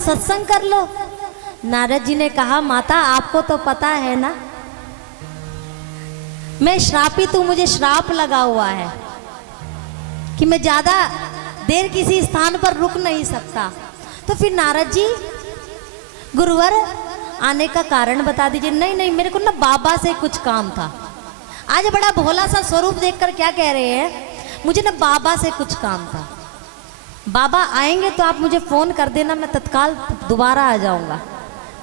सत्संग कर लो। नारद जी ने कहा माता आपको तो पता है ना मैं श्रापित हूं, मुझे श्राप लगा हुआ है कि मैं ज्यादा देर किसी स्थान पर रुक नहीं सकता। तो फिर नारद जी गुरुवर आने का कारण बता दीजिए। नहीं नहीं मेरे को ना बाबा से कुछ काम था। आज बड़ा भोला सा स्वरूप देखकर क्या कह रहे हैं, मुझे ना बाबा से कुछ काम था। बाबा आएंगे तो आप मुझे फोन कर देना, मैं तत्काल दोबारा आ जाऊंगा।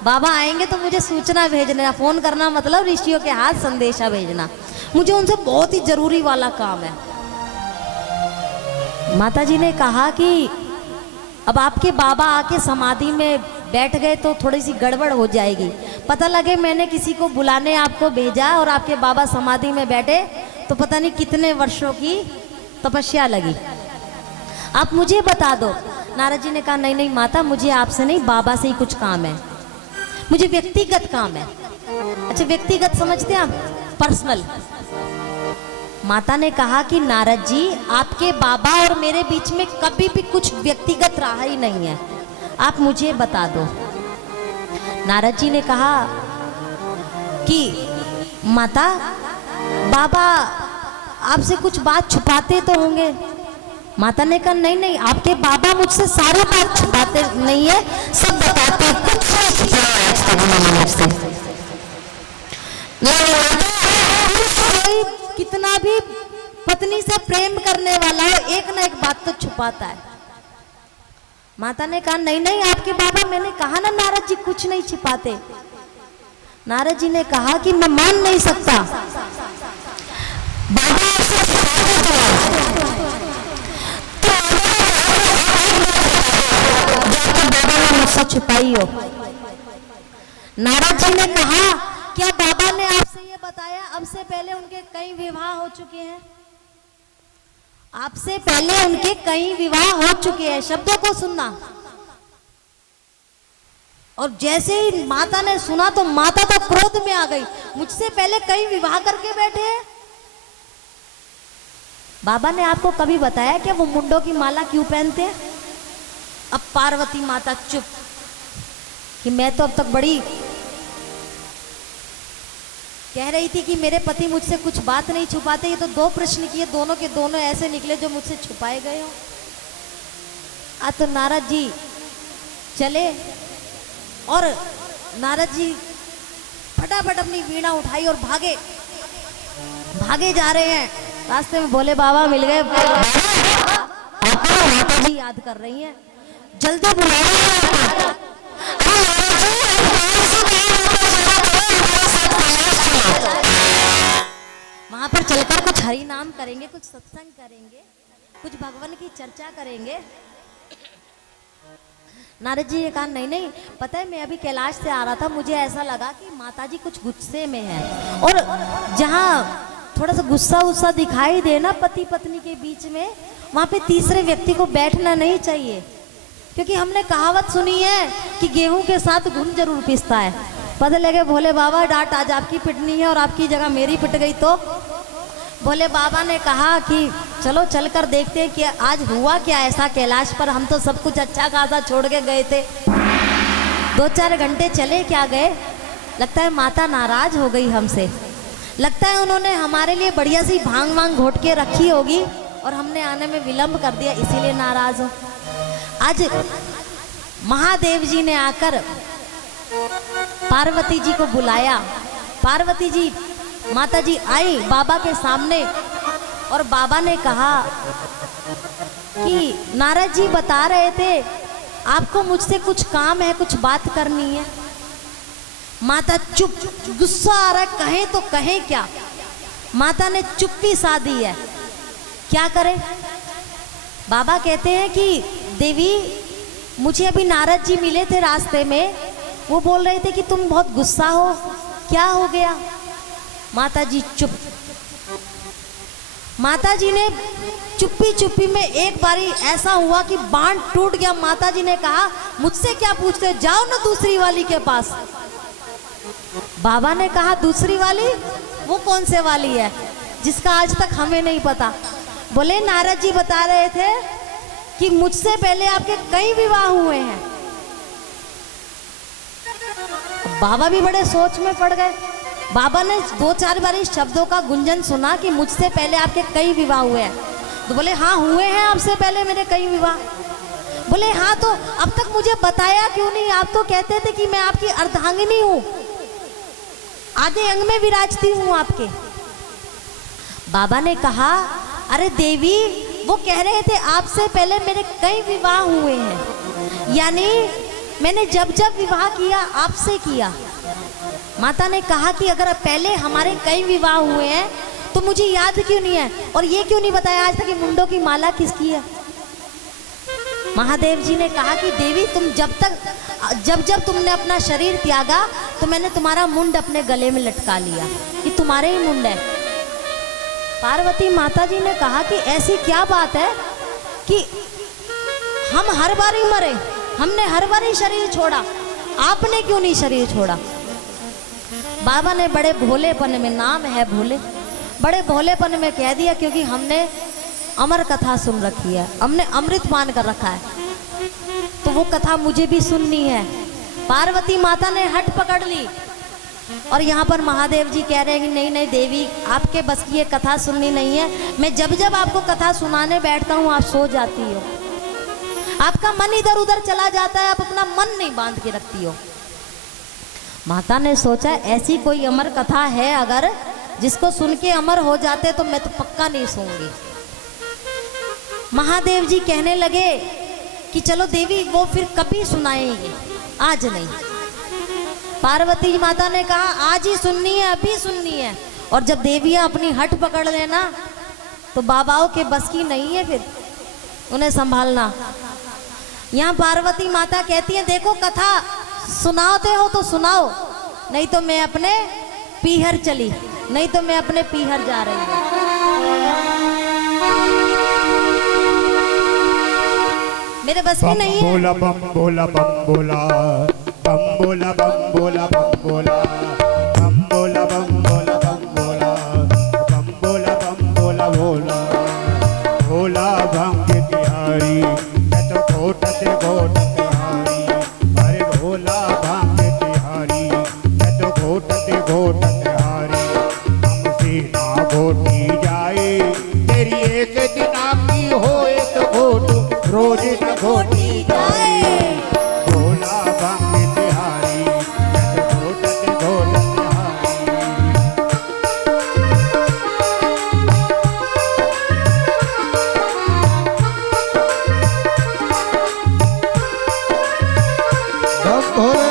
बाबा आएंगे तो मुझे सूचना भेजना, फोन करना मतलब ऋषियों के हाथ संदेशा भेजना, मुझे उनसे बहुत ही जरूरी वाला काम है। माता जी ने कहा कि अब आपके बाबा आके समाधि में बैठ गए तो थोड़ी सी गड़बड़ हो जाएगी। पता लगे मैंने किसी को बुलाने आपको भेजा और आपके बाबा समाधि में बैठे तो पता नहीं कितने वर्षों की तपस्या लगी। आप मुझे बता दो। नारद जी ने कहा नहीं नहीं माता मुझे आपसे नहीं, बाबा से ही कुछ काम है, मुझे व्यक्तिगत काम है। अच्छा व्यक्तिगत समझते हैं आप, पर्सनल। माता ने कहा कि नारद जी आपके बाबा और मेरे बीच में कभी भी कुछ व्यक्तिगत रहा ही नहीं है, आप मुझे बता दो। नारद जी ने कहा कि माता बाबा आपसे कुछ बात छुपाते तो होंगे। माता ने कहा नहीं नहीं आपके बाबा मुझसे सारी बात छुपाते नहीं है, सब बताते, कुछ नहीं छुपाया मुझसे। कोई कितना भी पत्नी से प्रेम करने वाला हो एक ना एक बात तो छुपाता है। माता ने कहा नहीं नहीं आपके बाबा, मैंने कहा ना नारद जी कुछ नहीं छिपाते। नारद जी ने कहा कि मैं मान नहीं सकता, बाबा मुझसे छुपाई हो। नारद जी ने कहा क्या बाबा ने आपसे ये बताया अब से पहले उनके कई विवाह हो चुके हैं? आपसे पहले उनके कई विवाह हो चुके हैं, शब्दों को सुनना। और जैसे ही माता ने सुना तो माता तो क्रोध में आ गई, मुझसे पहले कई विवाह करके बैठे हैं। बाबा ने आपको कभी बताया कि वो मुंडों की माला क्यों पहनते हैं? अब पार्वती माता चुप कि मैं तो अब तक बड़ी कह रही थी कि मेरे पति मुझसे कुछ बात नहीं छुपाते। ये तो दो प्रश्न किए, दोनों के दोनों ऐसे निकले जो मुझसे छुपाए गए हो। तो नारद जी चले और नारद जी फटाफट अपनी वीणा उठाई और भागे भागे जा रहे हैं। रास्ते में भोले बाबा मिल गए, माता जी याद कर रही हैं, जल्दी बुलाओ। वहां पर चलकर कुछ हरि नाम करेंगे, कुछ सत्संग करेंगे, कुछ भगवान की चर्चा करेंगे। नारद जी ने कहा नहीं नहीं पता है मैं अभी कैलाश से आ रहा था, मुझे ऐसा लगा कि माताजी कुछ गुस्से में है, और जहाँ थोड़ा सा गुस्सा उस्सा दिखाई देना पति पत्नी के बीच में, वहां पे तीसरे व्यक्ति को बैठना नहीं चाहिए, क्योंकि हमने कहावत सुनी है कि गेहूं के साथ घुन जरूर पिसता है। पता लगे भोले बाबा डांट आज आपकी पिटनी है और आपकी जगह मेरी पिट गई तो। भोले बाबा ने कहा कि चलो चलकर देखते हैं कि आज हुआ क्या ऐसा कैलाश पर, हम तो सब कुछ अच्छा खासा छोड़ के गए थे। 2-4 घंटे चले क्या गए, लगता है माता नाराज हो गई हमसे, लगता है उन्होंने हमारे लिए बढ़िया सी भांग वांग घोट के रखी होगी और हमने आने में विलंब कर दिया, इसीलिए नाराज हो। आज महादेव जी ने आकर पार्वती जी को बुलाया। पार्वती जी माता जी आई बाबा के सामने और बाबा ने कहा कि नारद जी बता रहे थे आपको मुझसे कुछ काम है, कुछ बात करनी है। माता चुप, गुस्सा आ रहा है, कहें तो कहें क्या। माता ने चुप्पी साधी है, क्या करें। बाबा कहते हैं कि देवी मुझे अभी नारद जी मिले थे रास्ते में, वो बोल रहे थे कि तुम बहुत गुस्सा हो, क्या हो गया। माता जी चुप। माता जी ने चुप्पी चुप्पी में एक बारी ऐसा हुआ कि बांध टूट गया। माता जी ने कहा मुझसे क्या पूछते हो, जाओ ना दूसरी वाली के पास। बाबा ने कहा दूसरी वाली, वो कौन से वाली है जिसका आज तक हमें नहीं पता। बोले नारद जी बता रहे थे कि मुझसे पहले आपके कई विवाह हुए हैं, बाबा भी बड़े सोच में पड़ गए। बाबा ने 2-4 बार इस शब्दों का गुंजन सुना कि मुझसे पहले आपके कई विवाह हुए हैं। तो बोले हाँ हुए हैं, आपसे पहले मेरे कई विवाह। बोले हाँ, तो अब तक मुझे बताया क्यों नहीं? आप तो कहते थे कि मैं आपकी अर्धांगिनी हूँ, आधे अंग में विराजती हूँ आपके। बाबा ने कहा अरे देवी, वो कह रहे थे आपसे पहले मेरे कई विवाह हुए हैं, यानी मैंने जब जब विवाह किया आपसे किया। माता ने कहा कि अगर पहले हमारे कई विवाह हुए हैं तो मुझे याद क्यों नहीं है, और ये क्यों नहीं बताया आज तक कि मुंडों की माला किसकी है? महादेव जी ने कहा कि देवी, तुम जब तुमने अपना शरीर त्यागा तो मैंने तुम्हारा मुंड अपने गले में लटका लिया कि तुम्हारे ही मुंड है। पार्वती माता जी ने कहा कि ऐसी क्या बात है कि हम हर बार ही मरे, हमने हर बार ही शरीर छोड़ा, आपने क्यों नहीं शरीर छोड़ा? बाबा ने बड़े भोलेपन में, नाम है भोले, बड़े भोलेपन में कह दिया क्योंकि हमने अमर कथा सुन रखी है, हमने अमृत पान कर रखा है, तो वो कथा मुझे भी सुननी है। पार्वती माता ने हट पकड़ ली और यहाँ पर महादेव जी कह रहे हैं कि नहीं नहीं देवी, आपके बस की ये कथा सुननी नहीं है। मैं जब जब आपको कथा सुनाने बैठता हूँ आप सो जाती हो, आपका मन इधर उधर चला जाता है, आप अपना मन नहीं बांध के रखती हो। माता ने सोचा ऐसी कोई अमर कथा है अगर जिसको सुन के अमर हो जाते तो मैं तो पक्का नहीं सोऊंगी। महादेव जी कहने लगे कि चलो देवी, वो फिर कभी सुनाएंगे, आज नहीं। पार्वती माता ने कहा आज ही सुननी है, अभी सुननी है। और जब देवियां अपनी हट पकड़ लेना तो बाबाओं के बस की नहीं है फिर उन्हें संभालना। यहाँ पार्वती माता कहती है देखो, कथा सुनाते हो तो सुनाओ, नहीं तो मैं अपने पीहर चली, नहीं तो मैं अपने पीहर जा रही हूँ। मेरे बस की नहीं है। बोला बम बोला बम बोला बम बोला बम बोला बम बोला बम बोला बम बोला बम बोला बम बोला बम बोला बोला भोला भंग तिहारी, मैं तो घोटते घोटते हारी। अरे भोला भंग तिहारी, मैं तो घोटते घोटते हारी। हमसे ना घोटी जाए, तेरी एक दिन की होए तो घोटू, रोज न घोटी जाए। भोला भंग तिहारी, मैं तो घोटते घोटते हारी। बम भोले।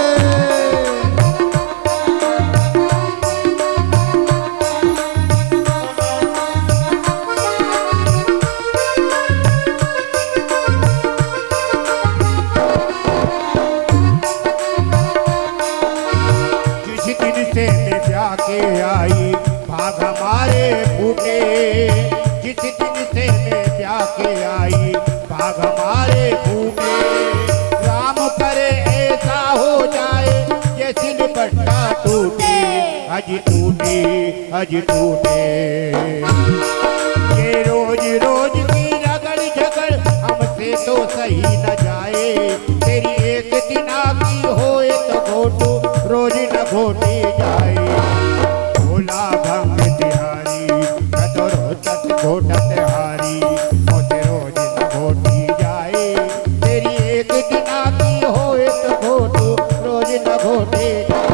जिस दिन से मैं जाके आई भाग हमारे फूटे, जिस दिन से मैं जाके आई भाग हमारे फूटे। राम करे ऐसा हो जाए ये सिलबट्टा टूटे, अज टूटे अज टूटे। ये रोज रोज की रगड़ झगड़ हमसे तो सही न जाए, तेरी एक दिन की होए तो घोटू, रोज न घोटी जाए। भोला भंग तिहारी, मैं तो रोज घोटत हारी। मुझे रोज न घोटी जाए, तेरी एक दिन की होए तो घोटू, रोज न घोटी जाए।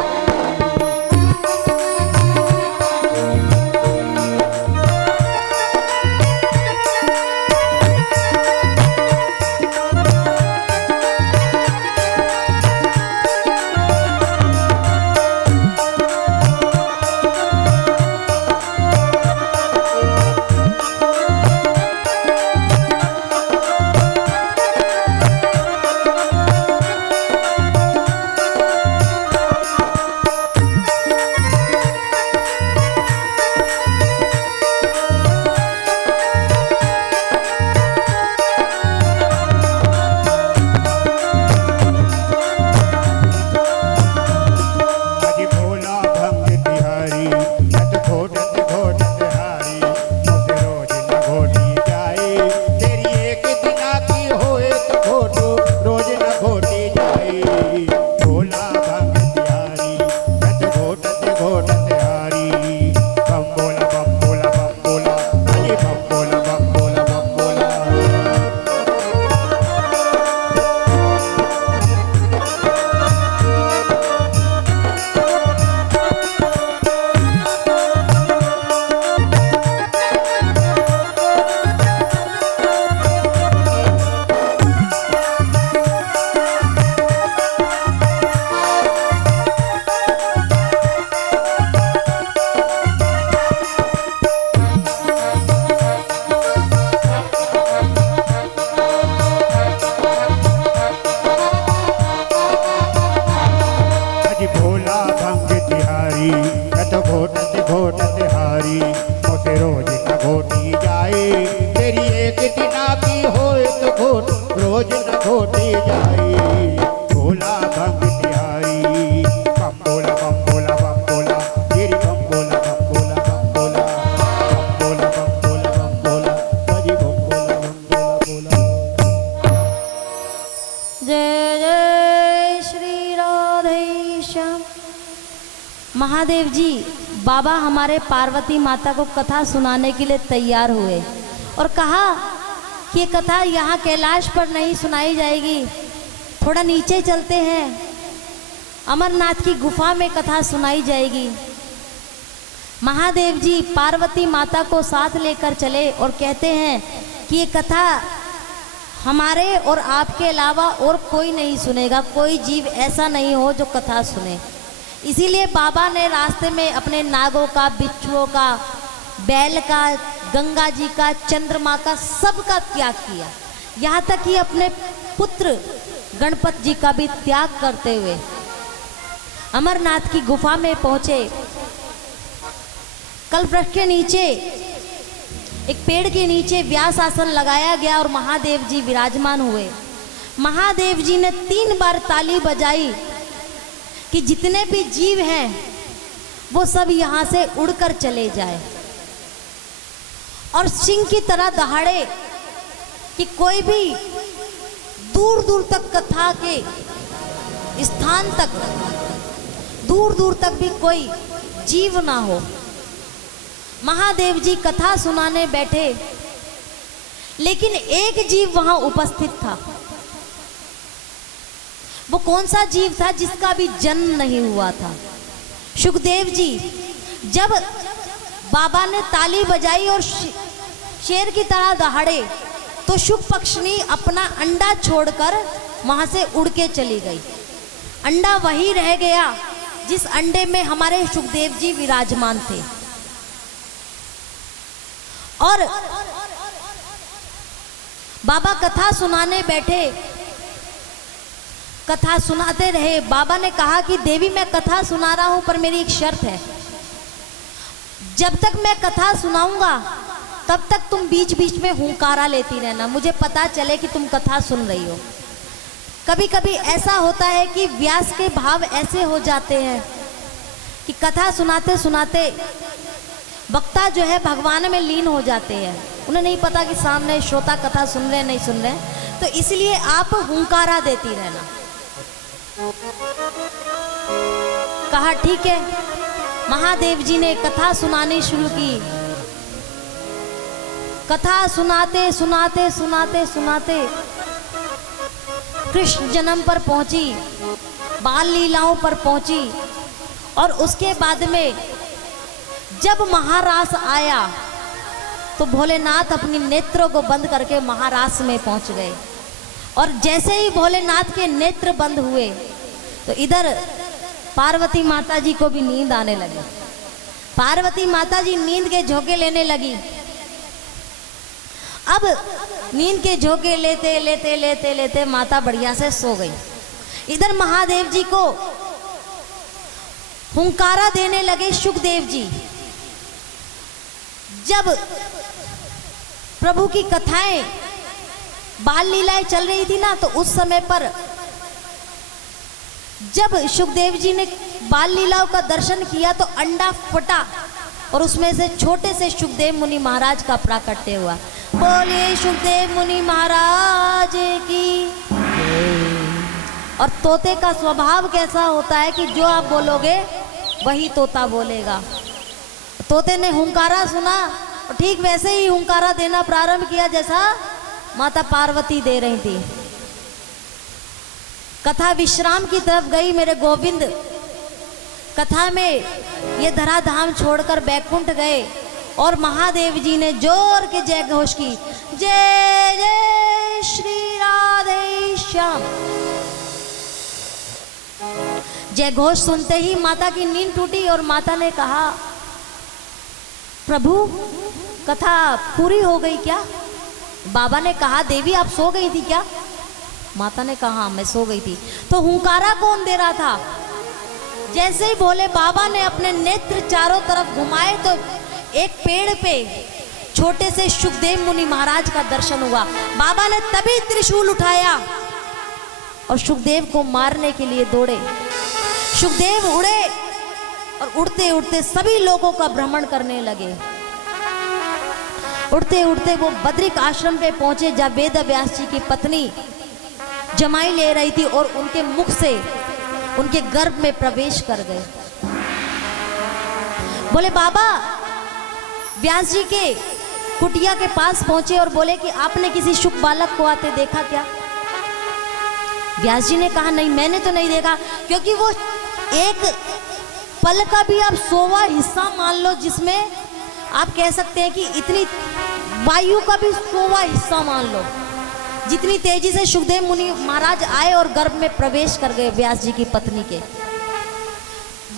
मांग तिहारी। बम बोला बम बोला बम बोला, तेरी बम बोला बम बोला बम बोला, बम बोला बम बोला बम बोला, तेरी बम बोला बम बोला बोला। जय जय श्री राधे श्याम। महादेव जी बाबा हमारे पार्वती माता को कथा सुनाने के लिए तैयार हुए और कहा कि ये कथा यहाँ कैलाश पर नहीं सुनाई जाएगी, थोड़ा नीचे चलते हैं, अमरनाथ की गुफा में कथा सुनाई जाएगी। महादेव जी पार्वती माता को साथ लेकर चले और कहते हैं कि ये कथा हमारे और आपके अलावा और कोई नहीं सुनेगा, कोई जीव ऐसा नहीं हो जो कथा सुने। इसीलिए बाबा ने रास्ते में अपने नागों का, बिच्छुओं का, बैल का, गंगा जी का, चंद्रमा का, सबका त्याग किया। यहाँ तक कि अपने पुत्र गणपत जी का भी त्याग करते हुए अमरनाथ की गुफा में पहुँचे। कल्पवृक्ष के नीचे, एक पेड़ के नीचे व्यास आसन लगाया गया और महादेव जी विराजमान हुए। महादेव जी ने 3 बार ताली बजाई कि जितने भी जीव हैं वो सब यहाँ से उड़कर चले जाए, और सिंह की तरह दहाड़े कि कोई भी दूर दूर तक कथा के स्थान तक, दूर दूर तक भी कोई जीव ना हो। महादेव जी कथा सुनाने बैठे, लेकिन एक जीव वहां उपस्थित था। वो कौन सा जीव था? जिसका भी जन्म नहीं हुआ था। सुखदेव जी जब बाबा ने ताली बजाई और शेर की तरह दहाड़े, तो शुक पक्षिणी अपना अंडा छोड़कर वहां से उड़ के चली गई। अंडा वही रह गया जिस अंडे में हमारे सुखदेव जी विराजमान थे। और बाबा कथा सुनाने बैठे, कथा सुनाते रहे। बाबा ने कहा कि देवी मैं कथा सुना रहा हूं, पर मेरी एक शर्त है, जब तक मैं कथा सुनाऊंगा तब तक तुम बीच बीच में हुंकारा लेती रहना, मुझे पता चले कि तुम कथा सुन रही हो। कभी कभी ऐसा होता है कि व्यास के भाव ऐसे हो जाते हैं कि कथा सुनाते सुनाते वक्ता जो है भगवान में लीन हो जाते हैं, उन्हें नहीं पता कि सामने श्रोता कथा सुन रहे नहीं सुन रहे, तो इसलिए आप हुंकारा देती रहना। कहा ठीक है। महादेव जी ने कथा सुनानी शुरू की। कथा सुनाते सुनाते सुनाते सुनाते कृष्ण जन्म पर पहुंची, बाल लीलाओं पर पहुंची, और उसके बाद में जब महारास आया तो भोलेनाथ अपनी नेत्रों को बंद करके महारास में पहुंच गए। और जैसे ही भोलेनाथ के नेत्र बंद हुए तो इधर पार्वती माता जी को भी नींद आने लगी। पार्वती माता जी नींद के झोंके लेने लगी। अब नींद के झोंके लेते लेते लेते लेते माता बढ़िया से सो गई। इधर महादेव जी को हुंकारा देने लगे सुखदेव जी। जब प्रभु की कथाएं, बाल लीलाएं चल रही थी ना, तो उस समय पर जब सुखदेव जी ने बाल लीलाओं का दर्शन किया तो अंडा फटा और उसमें से छोटे से सुखदेव मुनि महाराज का प्राकट्य हुआ। बोलिए सुखदेव मुनि महाराज की। और तोते का स्वभाव कैसा होता है कि जो आप बोलोगे वही तोता बोलेगा। तोते ने हुंकारा सुना और ठीक वैसे ही हुंकारा देना प्रारंभ किया जैसा माता पार्वती दे रही थी। कथा विश्राम की तरफ गई। मेरे गोविंद कथा में ये धराधाम छोड़कर बैकुंठ गए और महादेव जी ने जोर के जय घोष की, जय जय श्री राधे श्याम। जय घोष सुनते ही माता की नींद टूटी और माता ने कहा, प्रभु कथा पूरी हो गई क्या? बाबा ने कहा, देवी आप सो गई थी क्या? माता ने कहा, मैं सो गई थी। तो हुंकारा कौन दे रहा था? जैसे ही भोले बाबा ने अपने नेत्र चारों तरफ घुमाए तो एक पेड़ पे छोटे से सुखदेव मुनि महाराज का दर्शन हुआ। बाबा ने तभी त्रिशूल उठाया और सुखदेव को मारने के लिए दौड़े। सुखदेव उड़े और उड़ते उड़ते सभी लोगों का भ्रमण करने लगे। उड़ते उड़ते वो बद्रिक आश्रम पे पहुंचे, जहाँ वेद व्यास जी की पत्नी जमाई ले रही थी और उनके मुख से उनके गर्भ में प्रवेश कर गए। बोले बाबा, व्यास जी के कुटिया के पास पहुंचे और बोले कि आपने किसी शुक बालक को आते देखा क्या? व्यास जी ने कहा नहीं, मैंने तो नहीं देखा, क्योंकि वो एक पल का भी आप 100वां हिस्सा मान लो, जिसमें आप कह सकते हैं कि इतनी वायु का भी 100वां हिस्सा मान लो, जितनी तेजी से सुखदेव मुनि महाराज आए और गर्भ में प्रवेश कर गए व्यास जी की पत्नी के।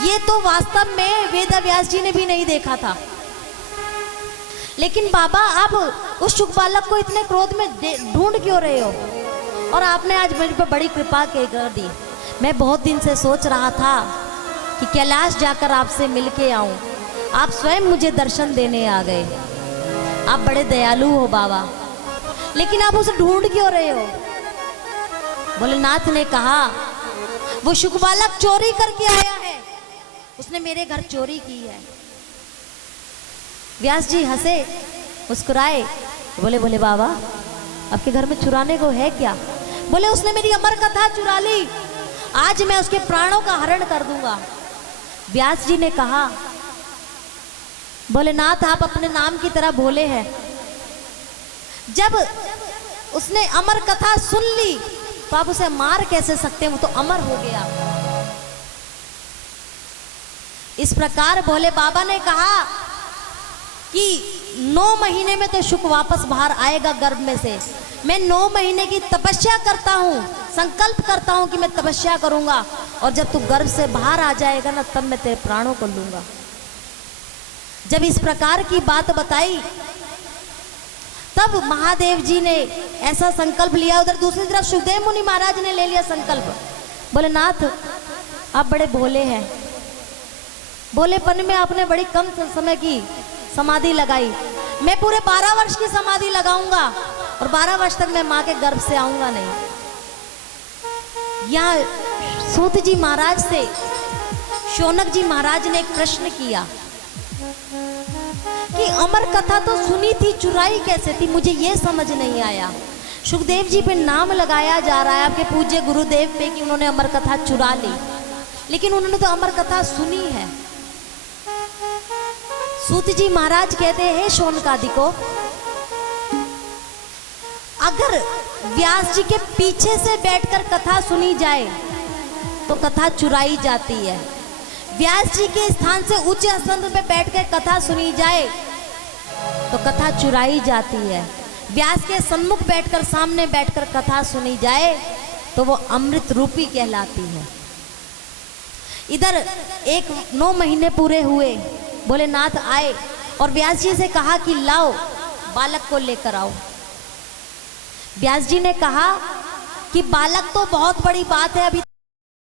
ये तो वास्तव में वेद व्यास जी ने भी नहीं देखा था। लेकिन बाबा, आप उस शुक बालक को इतने क्रोध में ढूंढ क्यों रहे हो? और आपने आज मेरे पे बड़ी कृपा कर दी। मैं बहुत दिन से सोच रहा था कि कैलाश जाकर आपसे मिलके आऊं। आप स्वयं मुझे दर्शन देने आ गए। आप बड़े दयालु हो बाबा, लेकिन आप उसे ढूंढ क्यों रहे हो? भोलेनाथ ने कहा वो शुक बालक चोरी करके आया है, उसने मेरे घर चोरी की है। व्यास जी हंसे, मुस्कुराए, बोले बोले बाबा, आपके घर में चुराने को है क्या? बोले उसने मेरी अमर कथा चुरा ली, आज मैं उसके प्राणों का हरण कर दूंगा। व्यास जी ने कहा भोलेनाथ, आप अपने नाम की तरह भोले हैं। जब उसने अमर कथा सुन ली तो आप उसे मार कैसे सकते हैं? वो तो अमर हो गया। इस प्रकार भोले बाबा ने कहा कि 9 महीने में तो शुक वापस बाहर आएगा गर्भ में से। मैं 9 महीने की तपस्या करता हूँ, संकल्प करता हूँ कि मैं तपस्या करूंगा, और जब तू गर्भ से बाहर आ जाएगा ना, तब मैं तेरे प्राणों को लूंगा। जब इस प्रकार की बात बताई, तब महादेव जी ने ऐसा संकल्प लिया। उधर दूसरी तरफ सुखदेव मुनि महाराज ने ले लिया संकल्प। बोले नाथ, आप बड़े भोले हैं। भोलेपन में आपने बड़ी कम समय की समाधि लगाई। मैं पूरे 12 वर्ष की समाधि लगाऊंगा और 12 वर्ष तक मैं माँ के गर्भ से आऊंगा नहीं। यहाँ सूत जी महाराज से शौनक जी महाराज ने एक प्रश्न किया कि अमर कथा तो सुनी थी, चुराई कैसे थी? मुझे ये समझ नहीं आया। सुखदेव जी पे नाम लगाया जा रहा है आपके पूज्य गुरुदेव पे कि उन्होंने अमर कथा चुरा ली, लेकिन उन्होंने तो अमर कथा सुनी है। सूत जी महाराज कहते हैं शौनकादि को, अगर व्यास जी के पीछे से बैठकर कथा सुनी जाए तो कथा चुराई जाती है। व्यास जी के स्थान से उच्च स्थान पे बैठकर कथा सुनी जाए तो कथा चुराई जाती है। व्यास के सम्मुख बैठकर, सामने बैठकर कथा सुनी जाए तो वो अमृत रूपी कहलाती है। इधर 9 महीने पूरे हुए, भोलेनाथ आए और व्यास जी से कहा कि लाओ बालक को लेकर आओ। व्यास जी ने कहा कि बालक तो बहुत बड़ी बात है, अभी